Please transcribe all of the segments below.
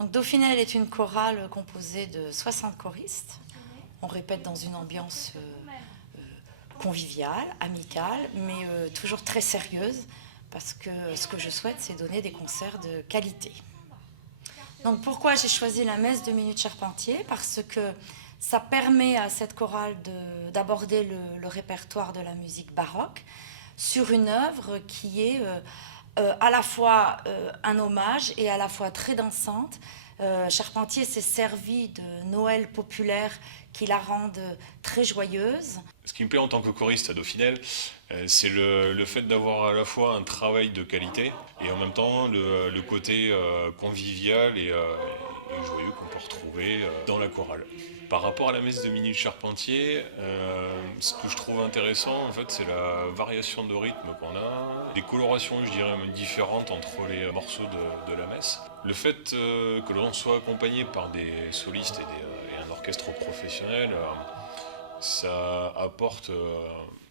Donc Dauphinelle est une chorale composée de 60 choristes. On répète dans une ambiance conviviale, amicale, mais toujours très sérieuse, parce que ce que je souhaite, c'est donner des concerts de qualité. Donc pourquoi j'ai choisi la messe de Minute Charpentier? Parce que ça permet à cette chorale d'aborder le répertoire de la musique baroque sur une œuvre qui est à la fois un hommage et à la fois très dansante. Charpentier s'est servi de Noël populaire qui la rendent très joyeuse. Ce qui me plaît en tant que choriste à Dauphinelle, c'est le fait d'avoir à la fois un travail de qualité et en même temps le côté convivial et joyeux qu'on peut retrouver dans la chorale. Par rapport à la messe de Minute Charpentier, ce que je trouve intéressant, en fait, c'est la variation de rythme qu'on a, les colorations, je dirais, même différentes entre les morceaux de la messe. Le fait que l'on soit accompagné par des solistes et un orchestre professionnel, ça apporte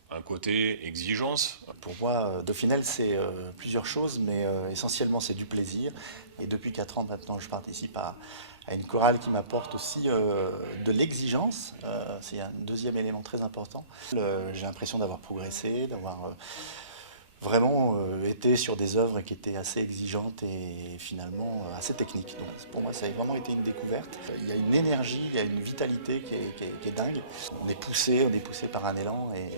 un côté exigence. Pour moi, Dauphinelle, c'est plusieurs choses, mais essentiellement, c'est du plaisir. Et depuis 4 ans maintenant, je participe à une chorale qui m'apporte aussi de l'exigence. C'est un deuxième élément très important. J'ai l'impression d'avoir progressé, d'avoir vraiment été sur des œuvres qui étaient assez exigeantes et finalement assez techniques. Donc pour moi, ça a vraiment été une découverte. Il y a une énergie, il y a une vitalité qui est dingue. On est poussé par un élan et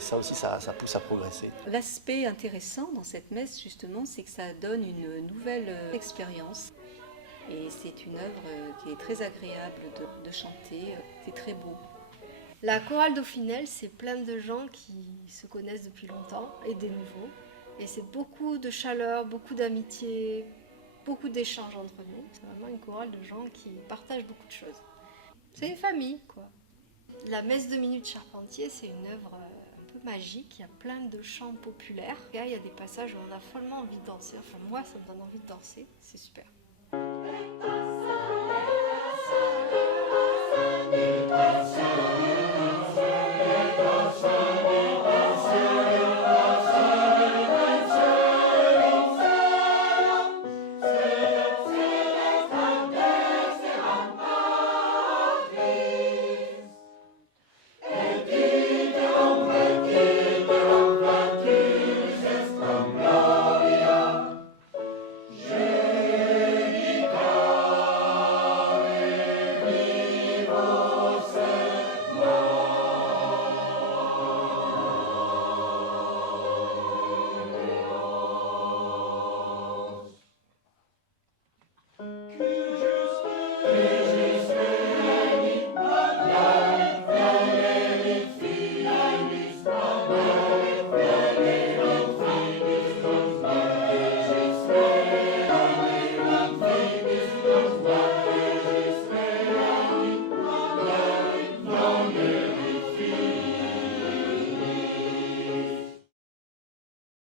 ça aussi, ça pousse à progresser. L'aspect intéressant dans cette messe, justement, c'est que ça donne une nouvelle expérience. Et c'est une œuvre qui est très agréable de chanter, c'est très beau. La chorale Dauphinelle, c'est plein de gens qui se connaissent depuis longtemps et des nouveaux. Et c'est beaucoup de chaleur, beaucoup d'amitié, beaucoup d'échanges entre nous. C'est vraiment une chorale de gens qui partagent beaucoup de choses. C'est une famille, quoi. La messe de Minute Charpentier, c'est une œuvre un peu magique. Il y a plein de chants populaires. Il y a des passages où on a follement envie de danser. Enfin, moi, ça me donne envie de danser. C'est super.